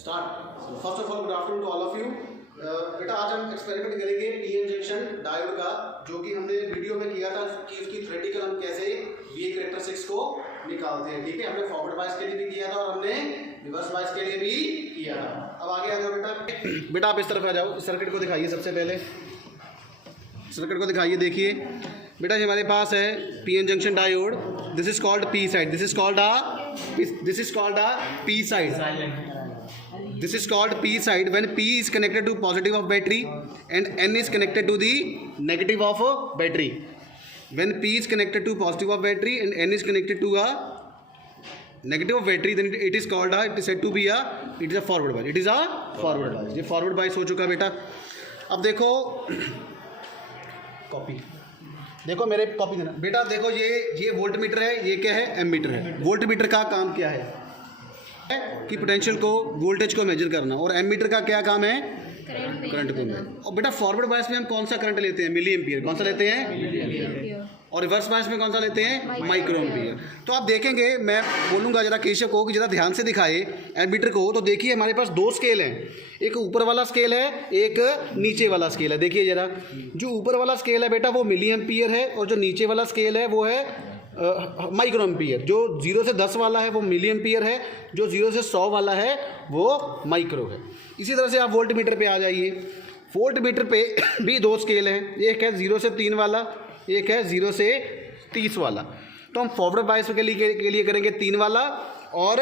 Start. First of all good afternoon to all of you. बेटा आज हम experiment करेंगे पीएन जंक्शन डायोड का, जो कि हमने वीडियो में किया था कि उसकी थ्योरेटिकल हम कैसे वीए कैरेक्टरिस्टिक्स को निकालते हैं। ठीक है, हमने फॉरवर्ड बायस के लिए भी किया था और हमने रिवर्स बायस के लिए भी किया था। अब आगे आ जाओ बेटा। बेटा आप इस तरफ आ जाओ, इस सर्किट को दिखाइए। सबसे पहले सर्किट को दिखाइए। देखिए बेटा ये हमारे पास है PN junction diode. This is called P side, this is called a P side, this is called p side when p is connected to positive of battery and n is connected to the negative of battery. When p is connected to positive of battery and n is connected to a negative of battery, then it is called it is said to be it is a forward bias. It is a forward bias. ये forward bias हो चुका बेटा। अब देखो copy, देखो मेरे copy देना बेटा। देखो ये वोल्ट मीटर है, ये क्या है, एमीटर है। वोल्ट मीटर का काम क्या है कि पोटेंशियल को, वोल्टेज को मेजर करना, और एमीटर का क्या काम है, करंट को मेजर। और बेटा फॉरवर्ड बायस में हम कौन सा करंट लेते हैं, मिली एम्पियर। कौन सा लेते हैं, और रिवर्स बायस में कौन सा लेते हैं, माइक्रो एम्पियर। तो आप देखेंगे, मैं बोलूँगा जरा केशव को कि जरा ध्यान से दिखाए एमीटर को। तो देखिए हमारे पास दो स्केल हैं, एक ऊपर वाला स्केल है, एक नीचे वाला स्केल है। देखिए जरा, जो ऊपर वाला स्केल है बेटा वो मिली एम्पियर है, और जो नीचे वाला स्केल है वो है माइक्रो एम्पियर। जो 0 से 10 वाला है वो मिली एम्पियर है, जो 0 से 100 वाला है वो माइक्रो है। इसी तरह से आप वोल्ट मीटर पे आ जाइए। वोल्ट मीटर पे भी दो स्केल हैं, एक है 0 से 3 वाला, एक है 0 से 30 वाला। तो हम फॉरवर्ड बायस के लिए करेंगे 3 वाला, और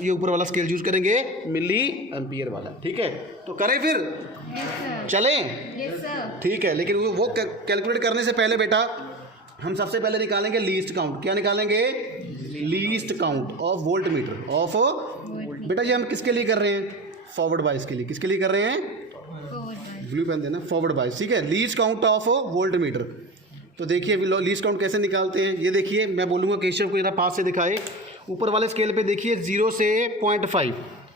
ये ऊपर वाला स्केल यूज करेंगे मिली एम्पियर वाला। ठीक है, तो करें फिर? चलें? ठीक है, लेकिन वो कैलकुलेट करने से पहले बेटा हम सबसे पहले निकालेंगे लीस्ट काउंट। क्या निकालेंगे, least count of volt meter of बेटा। ये हम किसके लिए कर रहे हैं, फॉरवर्ड बायस के लिए। किसके लिए कर रहे हैं, ब्लू पेन देना, फॉरवर्ड बायस। ठीक है, least count of volt meter. तो देखिए लीस्ट काउंट कैसे निकालते हैं। ये देखिए, मैं बोलूँगा केशव को जरा पास से दिखाए। ऊपर वाले स्केल पे देखिए 0 से 0.5,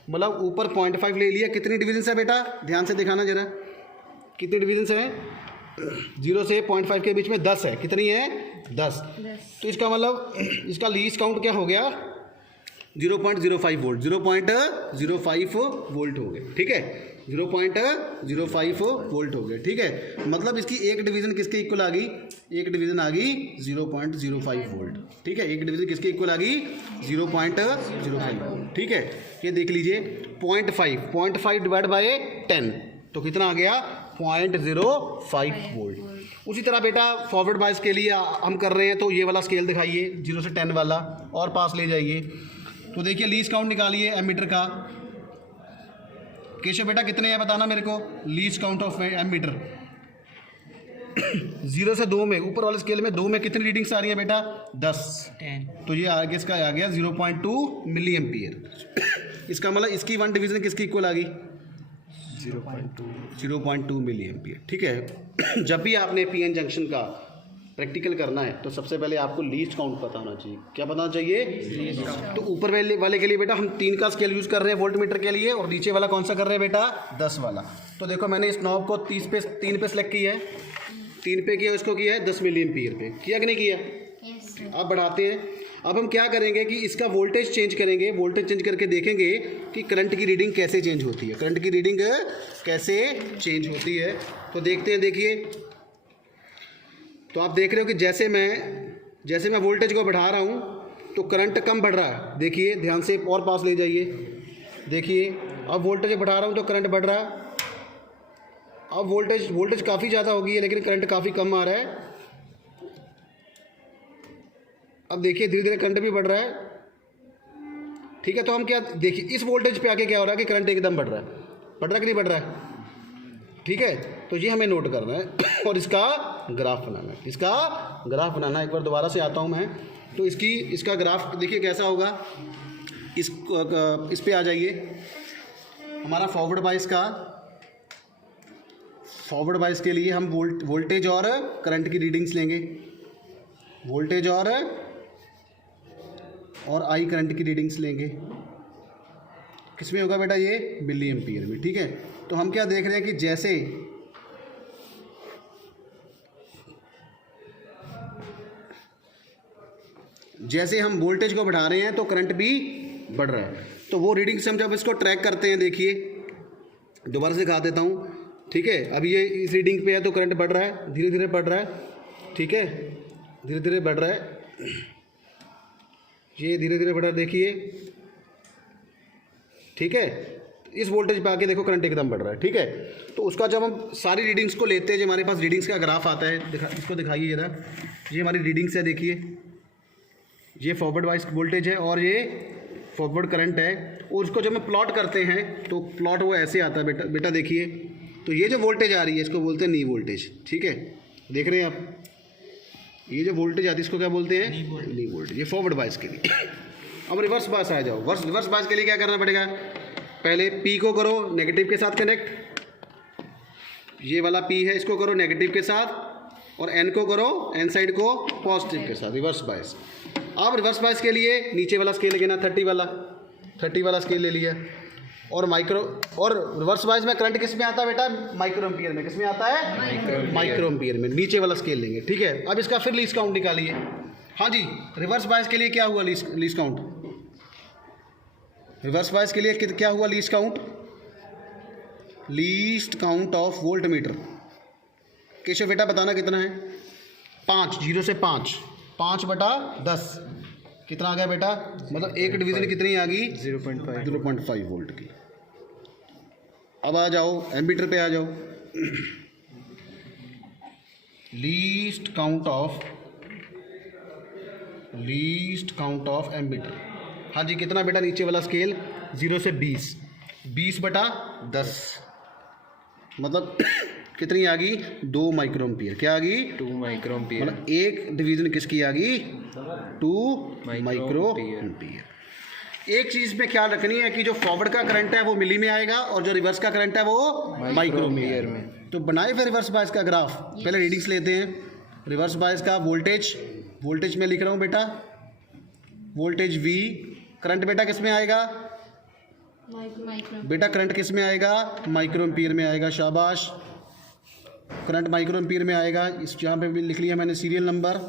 मतलब ऊपर 0.5 ले लिया। कितनी डिविजन है बेटा, ध्यान से दिखाना जरा, कितनी डिविजन है। 0 से 0.5 के बीच में 10 है। कितनी है, 10। तो इसका मतलब इसका लीस्ट काउंट क्या हो गया, 0.05 वोल्ट। 0.05 वोल्ट हो गए। ठीक है, 0.05 वोल्ट हो गए। ठीक है, मतलब इसकी एक डिवीज़न किसके इक्वल आ गई, एक डिवीज़न आ गई 0.05 वोल्ट। ठीक है, एक डिवीज़न किसके इक्वल आ गई, 0.05 वोल्ट। ठीक है, ये देख लीजिए 0.5 डिवाइड बाय 10, तो कितना आ गया, 0.05 वोल्ट। उसी तरह बेटा फॉरवर्ड बायस के लिए हम कर रहे हैं, तो ये वाला स्केल दिखाइए 0 से 10 वाला, और पास ले जाइए। तो देखिए लीस्ट काउंट निकालिए एमीटर का। केशव बेटा कितने हैं बताना मेरे को, लीस्ट काउंट ऑफ एमीटर। 0 से 2 में, ऊपर वाले स्केल में 2 में कितनी रीडिंग्स आ रही हैं बेटा, 10। तो ये आगे इसका आ गया 0.2 मिली एम्पियर। इसका मतलब इसकी वन डिवीज़न किसकी इक्वल आ गई, 0.2 मिली एम्पियर। ठीक है, जब भी आपने पीएन जंक्शन का प्रैक्टिकल करना है तो सबसे पहले आपको लीस्ट काउंट पता होना चाहिए। क्या पता चाहिए, तो ऊपर वाले के लिए बेटा हम 3 का स्केल यूज़ कर रहे हैं वोल्ट मीटर के लिए, और नीचे वाला कौन सा कर रहे हैं बेटा, 10 वाला। तो देखो मैंने इस नॉब को 3 पे सेलेक्ट किया है, 3 पे किया, इसको किया है 10 मिली एम्पियर पे। किया कि नहीं किया, आप बढ़ाते हैं। अब हम क्या करेंगे कि इसका वोल्टेज चेंज करेंगे, वोल्टेज चेंज करके देखेंगे कि करंट की रीडिंग कैसे चेंज होती है, करंट की रीडिंग कैसे चेंज होती है। तो देखते हैं, देखिए। तो आप देख रहे हो कि जैसे मैं वोल्टेज को बढ़ा रहा हूँ तो करंट कम बढ़ रहा है। देखिए ध्यान से, और पास ले जाइए। देखिए अब वोल्टेज बढ़ा रहा हूँ तो करंट बढ़ रहा है। अब वोल्टेज काफ़ी ज़्यादा हो गई है, लेकिन करंट काफ़ी कम आ रहा है। अब देखिए धीरे धीरे करंट भी बढ़ रहा है। ठीक है, तो हम क्या देखिए, इस वोल्टेज पे आके क्या हो रहा है कि करंट एकदम बढ़ रहा है कि नहीं बढ़ रहा है। ठीक है, तो ये हमें नोट करना है और इसका ग्राफ बनाना है, इसका ग्राफ बनाना है। एक बार दोबारा से आता हूँ मैं, तो इसका ग्राफ देखिए कैसा होगा। इस पे आ जाइए, हमारा फॉरवर्ड बायस के लिए हम वोल्टेज और करंट की रीडिंग्स लेंगे। वोल्टेज और आई करंट की रीडिंग्स लेंगे। किसमें होगा बेटा, ये मिली एम्पियर में। ठीक है, तो हम क्या देख रहे हैं कि जैसे हम वोल्टेज को बढ़ा रहे हैं तो करंट भी बढ़ रहा है। तो तो वो रीडिंग से हम जब इसको ट्रैक करते हैं, देखिए दोबारा से दिखा देता हूँ, ठीक है। अब ये इस रीडिंग पे है तो करंट बढ़ रहा है, धीरे धीरे बढ़ रहा है, ठीक है, धीरे धीरे बढ़ रहा है, ये धीरे धीरे बढ़ रहा है, देखिए, ठीक है। इस वोल्टेज पे आके देखो करंट एकदम बढ़ रहा है, ठीक है। तो उसका जब हम सारी रीडिंग्स को लेते हैं, जो हमारे पास रीडिंग्स का ग्राफ आता है, इसको दिखाइए जरा, ये हमारी रीडिंग्स है, देखिए ये फॉरवर्ड वाइज वोल्टेज है और ये फॉरवर्ड करंट है, और उसको जब हम प्लॉट करते हैं तो प्लॉट वो ऐसे आता है बेटा देखिए। तो ये जो वोल्टेज आ रही है इसको बोलते हैं नी वोल्टेज, ठीक है, देख रहे हैं आप, ये जो वोल्टेज आती है इसको क्या बोलते हैं, नी वोल्टेज, ये फॉरवर्ड बायस के लिए। अब रिवर्स बायस आ जाओ, रिवर्स बायस के लिए क्या करना पड़ेगा, पहले पी को करो नेगेटिव के साथ कनेक्ट, ये वाला पी है इसको करो नेगेटिव के साथ, और एन को करो, एन साइड को पॉजिटिव के साथ, रिवर्स बायस। अब रिवर्स बायस के लिए नीचे वाला स्केल लेना, 30 वाला स्केल ले लिया, और रिवर्स बायस में करंट किस में आता है बेटा, माइक्रो एम्पियर में। किस में आता है, माइक्रो एम्पियर में। नीचे वाला स्केल लेंगे, ठीक है। अब इसका फिर लीस्ट काउंट निकालिए। हाँ जी, रिवर्स बायस के लिए क्या हुआ लीस्ट काउंट, रिवर्स बायस के लिए क्या हुआ least count, least count of volt meter. Keshav बेटा बताना कितना है, 5, 0 से 5/10 कितना आ गया बेटा, मतलब एक डिवीजन कितनी आ गई, 0.5 वोल्ट की। अब आ जाओ एमीटर पे आ जाओ, लीस्ट काउंट ऑफ एमीटर। हाँ जी, कितना बेटा नीचे वाला स्केल, 0 से 20/10 मतलब कितनी आ गई, 2 माइक्रो एम्पियर। क्या आ गई, 2 माइक्रो एम्पियर, मतलब एक डिवीजन किसकी आ गई, 2 माइक्रो एम्पियर। एक चीज़ में ख्याल रखनी है कि जो फॉरवर्ड का करंट है वो मिली में आएगा, और जो रिवर्स का करंट है वो माइक्रो एम्पियर में। तो बनाए फिर रिवर्स बायस का ग्राफ, पहले रीडिंग्स लेते हैं। रिवर्स बायस का वोल्टेज में लिख रहा हूँ बेटा, वोल्टेज V, करंट बेटा किस में आएगा, बेटा करंट किस में आएगा, माइक्रो एम्पियर में आएगा, शाबाश, करंट माइक्रो एम्पियर में आएगा। इस यहाँ पे भी लिख लिया मैंने सीरियल नंबर,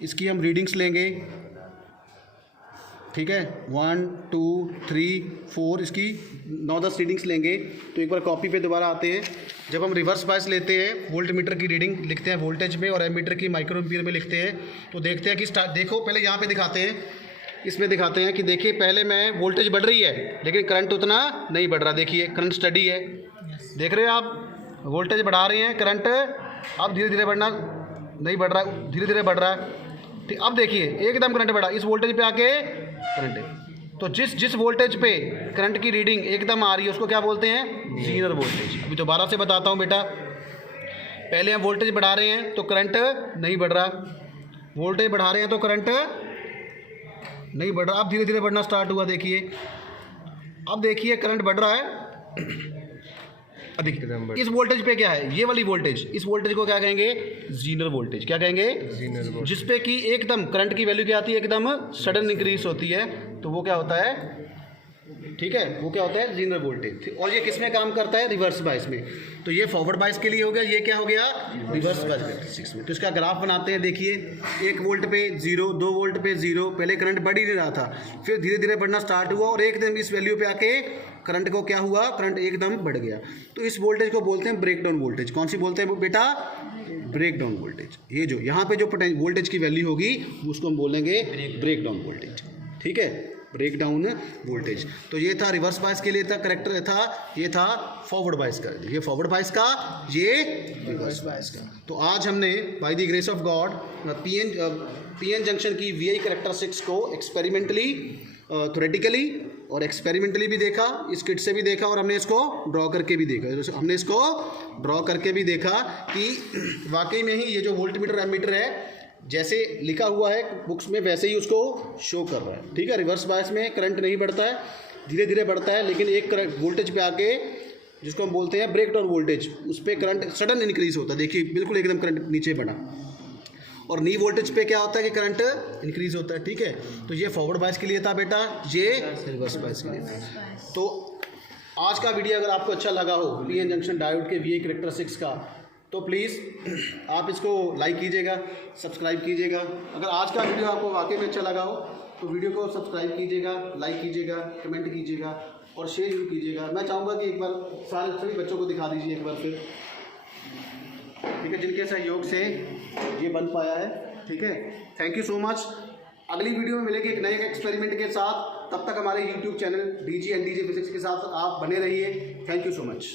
इसकी हम रीडिंग्स लेंगे, ठीक है, 1 2 3 4, इसकी 9-10 रीडिंग्स लेंगे। तो एक बार कॉपी पे दोबारा आते हैं। जब हम रिवर्स बायस लेते हैं, वोल्ट मीटर की रीडिंग लिखते हैं वोल्टेज में, और एमीटर की माइक्रो एम्पियर में लिखते हैं, तो देखते हैं कि देखो पहले यहाँ पे दिखाते हैं, इसमें दिखाते हैं कि देखिए पहले में वोल्टेज बढ़ रही है लेकिन करंट उतना नहीं बढ़ रहा। देखिए करंट स्टडी है, देख रहे हो आप, वोल्टेज बढ़ा रहे हैं, करंट अब धीरे धीरे बढ़ना नहीं बढ़ रहा, धीरे धीरे बढ़ रहा है, ठीक। अब देखिए एकदम करंट बढ़ा, इस वोल्टेज पे आके करंट है, तो जिस वोल्टेज पे करंट की रीडिंग एकदम आ रही है उसको क्या बोलते हैं, जीनर वोल्टेज। अभी दोबारा से बताता हूँ बेटा, पहले हम वोल्टेज बढ़ा रहे हैं तो करंट नहीं बढ़ रहा, वोल्टेज बढ़ा रहे हैं तो करंट नहीं बढ़ रहा, अब धीरे धीरे बढ़ना स्टार्ट हुआ। देखिए अब देखिए करंट बढ़ रहा है। अब देखिए इस वोल्टेज पे क्या है, ये वाली वोल्टेज, इस वोल्टेज को क्या कहेंगे, जीनर वोल्टेज। क्या कहेंगे, जीनर वोल्टेज, जिसपे कि एकदम करंट की वैल्यू क्या आती है, एकदम सडन इंक्रीज होती है, तो वो क्या होता है, ठीक है, वो क्या होता है, जीनर वोल्टेज। और ये किस में काम करता है, रिवर्स बायस में। तो ये फॉरवर्ड बायस के लिए हो गया, ये क्या हो गया, रिवर्स बायस में। तो इसका ग्राफ बनाते हैं, देखिए 1 वोल्ट पे 0, 2 वोल्ट पे 0, पहले करंट बढ़ ही नहीं रहा था, फिर धीरे धीरे बढ़ना स्टार्ट हुआ, और एकदम इस वैल्यू पे आके करंट को क्या हुआ, करंट एकदम बढ़ गया। तो इस वोल्टेज को बोलते हैं ब्रेकडाउन वोल्टेज। कौन सी बोलते हैं बेटा, ब्रेकडाउन वोल्टेज। ये जो यहाँ पे जो वोल्टेज की वैल्यू होगी उसको हम बोलेंगे ब्रेकडाउन वोल्टेज, ठीक है, ब्रेकडाउन वोल्टेज। तो ये था रिवर्स बायस के लिए था, करेक्टर था, ये था फॉरवर्ड बायस का, ये फॉरवर्ड बायस का, ये रिवर्स बायस का। तो आज हमने by the grace of God PN junction की वीआई करेक्टरिस्टिक्स को एक्सपेरिमेंटली, थ्योरेटिकली और एक्सपेरिमेंटली भी देखा, इस किट से भी देखा, और हमने इसको ड्रॉ करके भी देखा। हमने इसको ड्रॉ करके भी देखा कि वाकई में ही ये जो वोल्ट मीटर एमीटर है, जैसे लिखा हुआ है बुक्स में वैसे ही उसको शो कर रहा है, ठीक है। रिवर्स बायस में करंट नहीं बढ़ता है, धीरे धीरे बढ़ता है, लेकिन एक वोल्टेज पे आके, जिसको हम बोलते हैं ब्रेकडाउन वोल्टेज, उस पर करंट सडन इंक्रीज होता है। देखिए बिल्कुल एकदम करंट नीचे बढ़ा, और नी वोल्टेज पे क्या होता है कि करंट इंक्रीज होता है, ठीक है। तो ये फॉरवर्ड बायस के लिए था बेटा, ये रिवर्स बायस के लिए था। तो आज का वीडियो अगर आपको अच्छा लगा हो पीएन जंक्शन डायोड के वीआई करेक्टरिस्टिक्स का, तो प्लीज़ आप इसको लाइक कीजिएगा, सब्सक्राइब कीजिएगा। अगर आज का वीडियो आपको वाकई में अच्छा लगा हो तो वीडियो को सब्सक्राइब कीजिएगा, लाइक कीजिएगा, कमेंट कीजिएगा और शेयर भी कीजिएगा। मैं चाहूँगा कि एक बार सभी बच्चों को दिखा दीजिए एक बार फिर, ठीक है, जिनके सहयोग से ये बन पाया है। ठीक है, थैंक यू सो मच। अगली वीडियो में मिलेंगे एक नए एक्सपेरिमेंट के साथ। तब तक हमारे YouTube channel DG and DJ physics के साथ आप बने रहिए। Thank you so much.